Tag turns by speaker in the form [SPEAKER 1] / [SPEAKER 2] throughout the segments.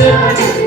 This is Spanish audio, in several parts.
[SPEAKER 1] 这。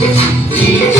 [SPEAKER 1] Y